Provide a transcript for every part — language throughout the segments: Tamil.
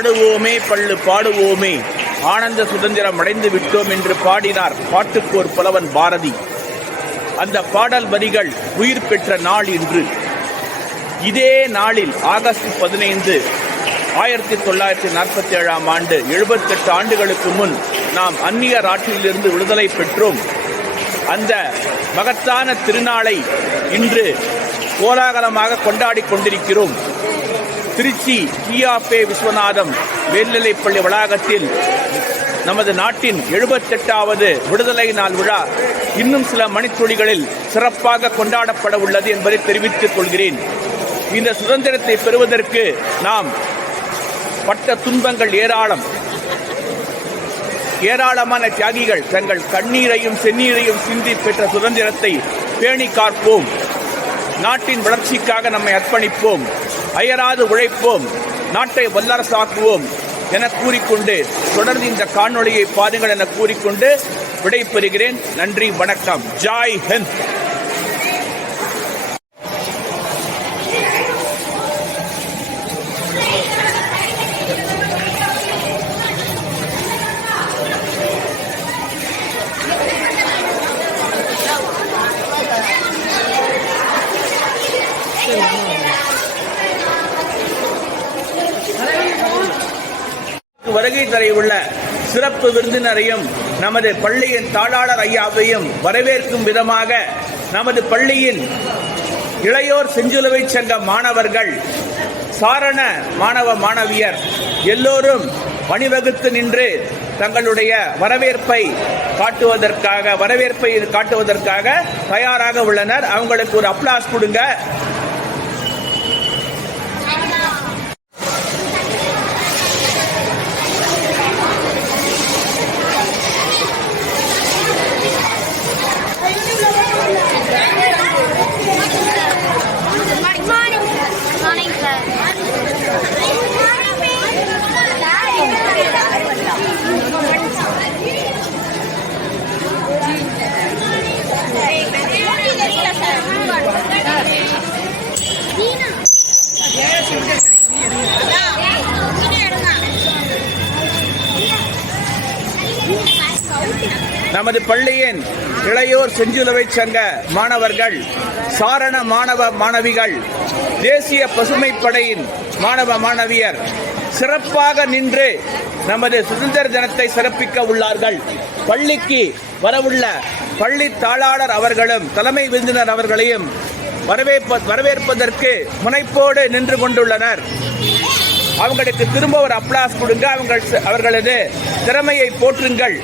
ஆடுவோமே பள்ளு பாடுவோமே ஆனந்த சுதந்திரம் அடைந்து விட்டோம் என்று பாடினார் பாட்டுக்கோர் புலவன் பாரதி. அந்த பாடல் வரிகள் உயிர் பெற்ற நாள் இன்று. இதே நாளில் ஆகஸ்ட் 15 1947ஆம் ஆண்டு 78 ஆண்டுகளுக்கு முன் நாம் அந்நியர் ஆட்சியிலிருந்து விடுதலை பெற்றோம். அந்த மகத்தான திருநாளை இன்று கோலாகலமாக கொண்டாடி கொண்டிருக்கிறோம். திருச்சி PFA விஸ்வநாதம் மேல்நிலைப்பள்ளி வளாகத்தில் நமது நாட்டின் 78வது விடுதலை நாள் விழா இன்னும் சில மணித்துளிகளில் சிறப்பாக கொண்டாடப்பட உள்ளது என்பதை தெரிவித்துக் கொள்கிறேன். இந்த சுதந்திரத்தை பெறுவதற்கு நாம் பட்ட துன்பங்கள் ஏராளமான தியாகிகள் தங்கள் கண்ணீரையும் செந்நீரையும் சிந்தி பெற்ற சுதந்திரத்தை பேணி காப்போம். நாட்டின் வளர்ச்சிக்காக நம்மை அர்ப்பணிப்போம், அயராது உழைப்போம், நாட்டை வல்லரசாக்குவோம் என கூறிக்கொண்டு தொடர்ந்து இந்த காணொளியை பாருங்கள் என கூறிக்கொண்டு விடைபெறுகிறேன். நன்றி, வணக்கம். ஜாய் ஹிந்த். வருகை தரையுள்ள சிறப்பு விருந்தினரையும் நமது பள்ளியின் தாளாளர் ஐயாவையும் வரவேற்கும் விதமாக நமது பள்ளியின் இளையோர் செஞ்சிலுவை சங்க மாணவர்கள், சாரண மாணவ மாணவியர் எல்லோரும் அணிவகுத்து நின்று தங்களுடைய வரவேற்பை காட்டுவதற்காக தயாராக உள்ளனர். அவங்களுக்கு ஒரு அப்ளாஸ் கொடுங்க. நமது பள்ளியின் இளையோர் செஞ்சிலுவை சங்க மாணவர்கள், சாரண மாணவ மாணவிகள், தேசிய பசுமை படையின் மாணவ மாணவியர் சிறப்பாக நின்று நமது சுதந்திர தினத்தை சிறப்பிக்க உள்ளார்கள். பள்ளிக்கு வரவுள்ள பள்ளி தாளாளர் அவர்களும் தலைமை விருந்தினர் அவர்களையும் வரவேற்பதற்கு முனைப்போடு நின்று கொண்டுள்ளனர். அவங்களுக்கு திரும்ப ஒரு அப்ளாஸ் கொடுங்க. அவர்களது திறமையை போற்றுங்கள்.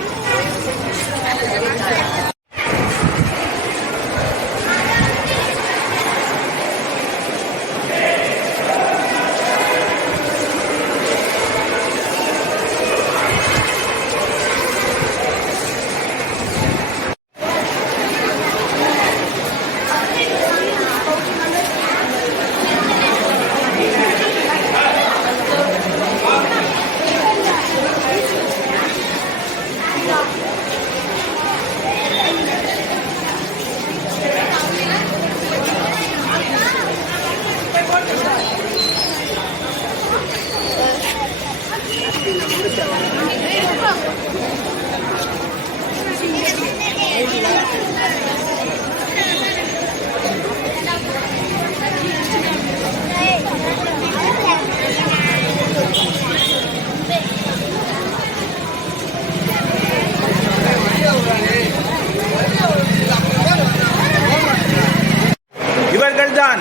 இவர்கள்தான்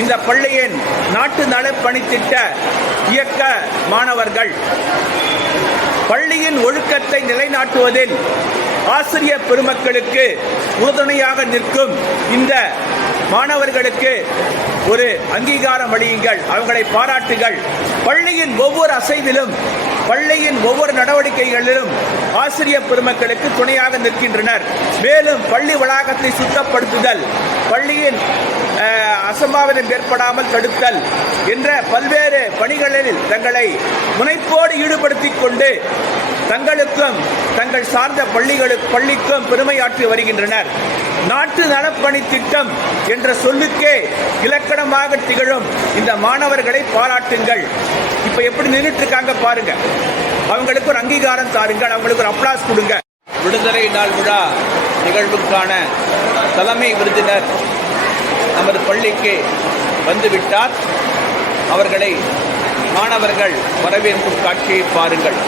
இந்த பள்ளியின் நாட்டு நலப்பணித்திட்ட இயக்க மாணவர்கள். பள்ளியின் ஒழுக்கத்தை நிலைநாட்டுவதில் ஆசிரியர் பெருமக்களுக்கு உறுதுணையாக நிற்கும் இந்த மாணவர்களுக்கு ஒரு அங்கீகாரம் அளியுங்கள், அவங்களை பாராட்டுகள். பள்ளியின் ஒவ்வொரு அசைவிலும், பள்ளியின் ஒவ்வொரு நடவடிக்கைகளிலும் ஆசிரியர் பெருமக்களுக்கு துணையாக நிற்கின்றனர். மேலும் பள்ளி வளாகத்தை சுத்தப்படுத்துதல், பள்ளியின் அசம்பாவிதம் ஏற்படாமல் தடுத்தல் என்ற பல்வேறு பணிகளில் தங்களை முனைப்போடு ஈடுபடுத்திக் கொண்டு தங்களுக்கும் தங்கள் சார்ந்த பள்ளிக்கும் பெருமையாற்றி வருகின்றனர். நாட்டு நலப்பணி திட்டம் என்ற சொல்லுக்கே இலக்கணமாக திகழும் இந்த மாணவர்களை பாராட்டுங்கள். இப்ப எப்படி நின்றுட்டு இருக்காங்க பாருங்க. அவங்களுக்கு ஒரு அங்கீகாரம் தாருங்கள், அவங்களுக்கு ஒரு அப்ளாஸ் கொடுங்க. விடுதலை நாள் விழா நிகழ்வுக்கான தலைமை விருந்தினர் நமது பள்ளிக்கு வந்துவிட்டார். அவர்களை மாணவர்கள் வரவேற்கும் காட்சியை பாருங்கள்.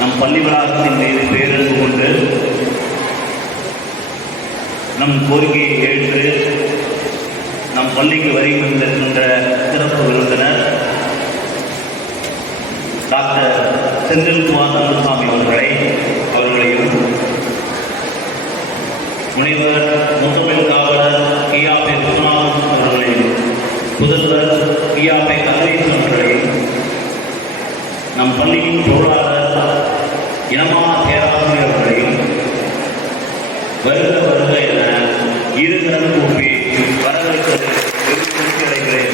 நம் பள்ளி வளாகத்தின் மீது பேரெழுந்து கொண்டு நம் கோரிக்கையை ஏற்று நம் பள்ளிக்கு வருகின்ற சிறப்பு விருந்தினர் டாக்டர் செந்தில்குமார் நல்லசாமி அவர்களையும் முனைவர் முத்தமிழ் காவலர் கியாபே விஸ்வநாதன் அவர்களையும் புதல்வர் கியாபே கதிரேசன் அவர்களையும் நம் பள்ளியின் பொருளாளர் இனமான பேராசிரியர்களையும் வருக வருக என இருகரம் கூப்பி வரவேற்பது அடைகிறேன்.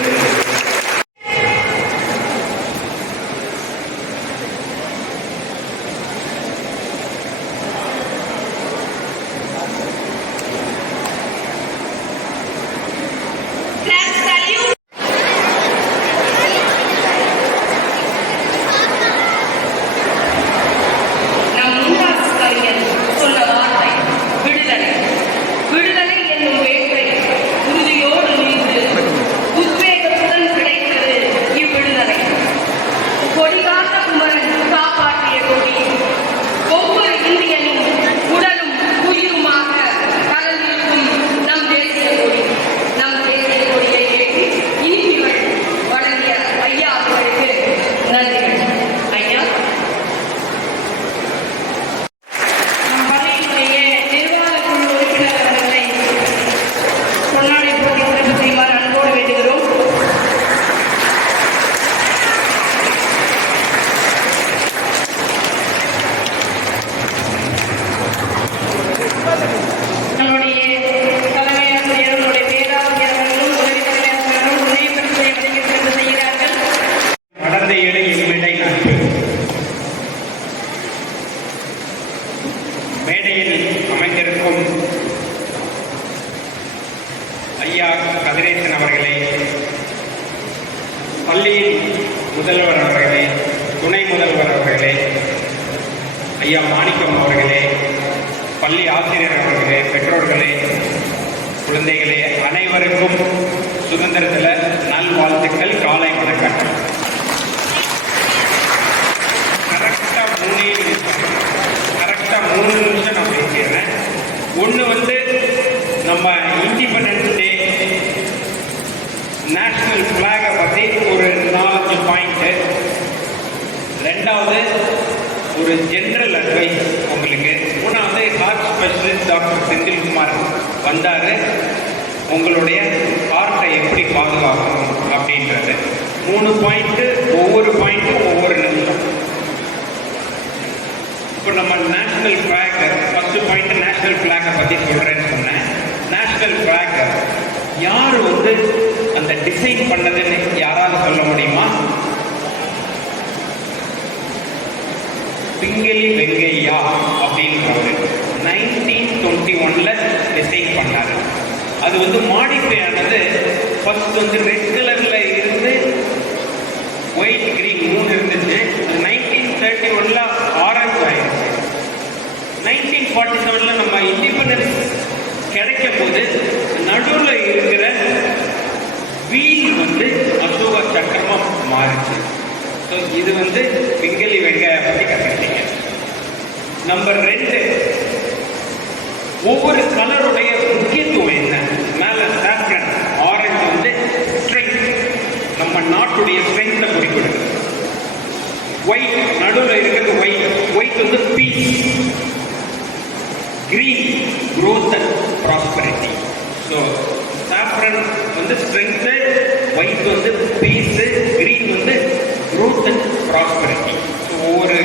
மேடையில் அமைந்திருக்கும் ஐயா கதிரேசன் அவர்களே, பள்ளியின் முதல்வர் அவர்களே, துணை முதல்வர் அவர்களே, ஐயா மாணிக்கம் அவர்களே, பள்ளி ஆசிரியர் அவர்களே, பெற்றோர்களே, குழந்தைகளே, அனைவருக்கும் சுதந்திர தின நல்வாழ்த்துக்கள். காலை வணக்கம். கரெக்டாக 3 நிமிஷம் நான் பேசிடுறேன். ஒன்று நம்ம இண்டிபெண்டன்ஸ் டே நேஷனல் ஃப்ளாகை பற்றி ஒரு 4 பாயிண்ட்டு. ரெண்டாவது ஒரு ஜென்ரல் அட்வைஸ் உங்களுக்கு. மூணாவது ஹார்ட் ஸ்பெஷலிஸ்ட் டாக்டர் செந்தில்குமார் வந்தார், உங்களுடைய ஹார்ட்டை எப்படி பாதுகாக்கணும் அப்படின்றது. 3 பாயிண்ட்டு, ஒவ்வொரு பாயிண்ட்டும் ஒவ்வொரு நிமிஷம். வந்து அந்த டிசைன் பண்ணதுன்னு யாராவது சொல்ல முடியுமா? பிங்களி வெங்கையா அப்படின்றவர் 1921 டிசைன் பண்ணாரு. அது வந்து மாடிஃபை ஆனது. ஃபர்ஸ்ட் வந்து ரெட் கலர்ல இருந்து ஒயிட் கிரீன் 3 இருந்துச்சு. 1931 ஆரஞ்சு ஆயிடுச்சு. 1947 நம்ம இண்டிபெண்டன்ஸ் கிடைக்கும் போது நடுவில் இருக்கிற வீல் வந்து அசோக சக்கரமா மாறிச்சு. ஸோ இது வந்து பிங்களி வெங்காய பற்றி கற்றுக்கிட்டீங்க. நம்பர் 2, ஒவ்வொரு கலருடைய முக்கியத்துவம் என்ன? மேலே சாஃப்ரன் ஆரஞ்சு வந்து ஸ்ட்ரென்த், நம்ம நாட்டுடைய ஸ்ட்ரென்த்தை குறிப்பிடுது. ஒயிட் நடுவில் இருக்கிறது ஒயிட் வந்து peace. Green growth and prosperity. So saffron வந்து ஸ்ட்ரென்த்து, ஒயிட் வந்து பீஸு, கிரீன் வந்து growth and prosperity. ஸோ ஒவ்வொரு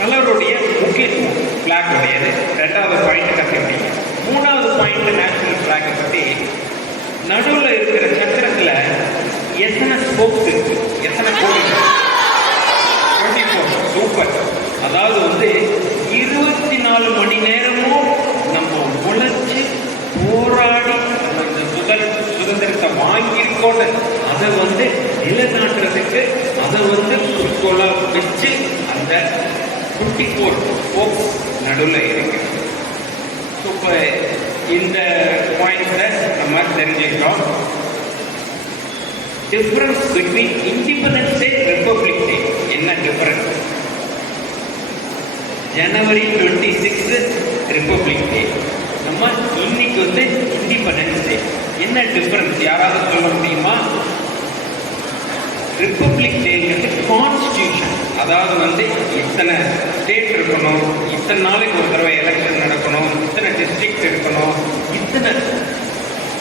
கலருடைய முக்கியத்துவம் ஃப்ளாக் உடையது. 2வது பாயிண்ட் கற்றுக்கிட்டீங்க. 3வது பாயிண்ட் நேஷனல் ஃப்ளாகை பற்றி. நடுவில் இருக்கிற சக்கரத்தில் எத்தனை ஸ்போக்ஸ் இருக்கு, எத்தனை கோடி? 24. சூப்பர். அதாவது வந்து 24 மணி நேரமும் நம்ம உழைச்சி போராடி அந்த சுதந்திரத்தை வாங்கியிருக்கோன்னு அதை வந்து நிலைநாட்டுறதுக்கு அதை வந்து குறிக்கோளாக வச்சு அந்த 24 ஸ்போக்ஸ் நடுவில் இருக்கு. ஸோ இப்போ இந்த பாயிண்ட்ஸை நம்ம தெரிஞ்சுக்கிறோம். Difference between independence day, republic day என்ன டிஃபரன்ஸ்? ஜனவரி 26 ரிப்பப்ளிக் டே, நம்ம இன்னைக்கு வந்து இண்டிபெண்டன்ஸ் டே. என்ன டிஃபரன்ஸ் யாராவது சொல்ல முடியுமா? ரிப்பப்ளிக் டேங்கிறது கான்ஸ்டியூஷன். அதாவது வந்து இத்தனை ஸ்டேட் இருக்கணும், இத்தனை நாளைக்கு ஒரு தடவை எலெக்ஷன் நடக்கணும், இத்தனை டிஸ்ட்ரிக்ட் இருக்கணும், இத்தனை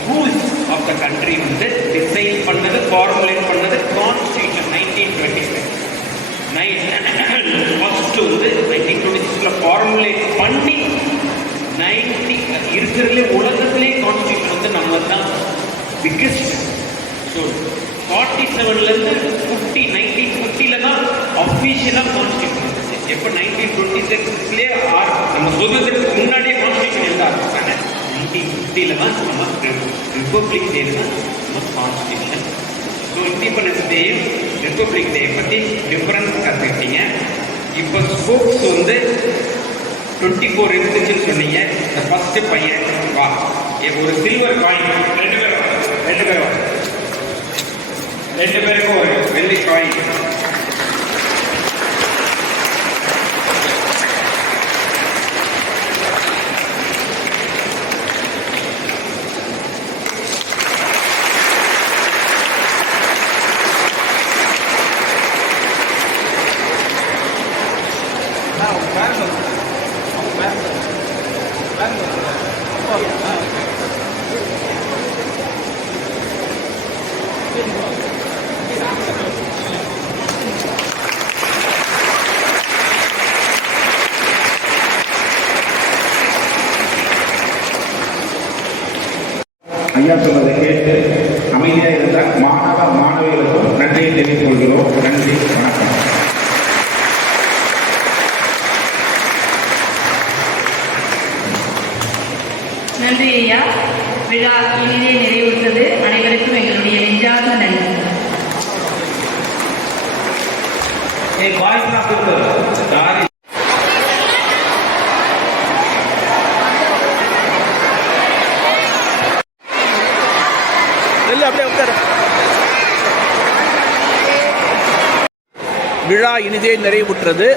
ரூல்ஸ் ஆஃப் த கண்ட்ரி வந்து டிசைன் பண்ணது, ஃபார்முலேட் பண்ணது கான்ஸ்டியூஷன் 1926. ஃபர்ஸ்ட் வந்து 1926 ஃபார்முலேட் பண்ணி இருக்கிறதுலே உலகத்திலே கான்ஸ்டியூஷன் வந்து நம்ம தான் பிக்கஸ்ட். ஸோ 47லேருந்து 1950 தான் அஃபீஷியலாக கான்ஸ்டியூஷன் வந்துச்சு. எப்போ 1926 நம்ம சுதந்திரத்துக்கு முன்னாடியே கான்ஸ்டியூஷன் எழுத ஆரம்பிச்சாங்க. 1950 தான் நம்ம ரிப்பப்ளிக் டே தான் நம்ம கான்ஸ்டியூஷன். ஸோ இண்டிபெண்டன்ஸ் டேயும் ரிப்பப்ளிக் டே பற்றி டிஃப்ரென்ஸ் கற்றுக்கிட்டீங்க. இப்போ ஸ்போக்ஸ் வந்து 24 இருந்துச்சுன்னு சொன்னீங்க. இந்த ஃபர்ஸ்ட் பையன் வா, ஒரு சில்வர் காயின் 2 பேருக்கும் ஒரு வெள்ளி காயின். ஐயா சொன்னதை கேட்டு அமைதியாக இருந்த மாணவ மாணவிகளுக்கும் நன்றியை தெரிவித்துக் கொள்கிறோம். நன்றி, வணக்கம். நன்றி ஐயா. விழா இனிதே நிறைவுற்றது. அனைவருக்கும் எங்களுடைய நெஞ்சார்ந்த நன்றி. விழா இனிதே நிறைவுற்றது.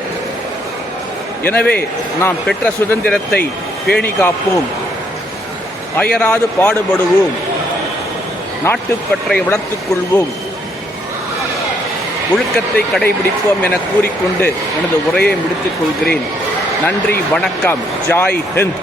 எனவே நாம் பெற்ற சுதந்திரத்தை பேணி காப்போம், அயராது பாடுபடுவோம், நாட்டுப்பற்றை வளர்த்துக் கொள்வோம், ஒழுக்கத்தை கடைபிடிப்போம் என கூறிக்கொண்டு எனது உரையை முடித்துக் கொள்கிறேன். நன்றி, வணக்கம். ஜாய் ஹிந்த்.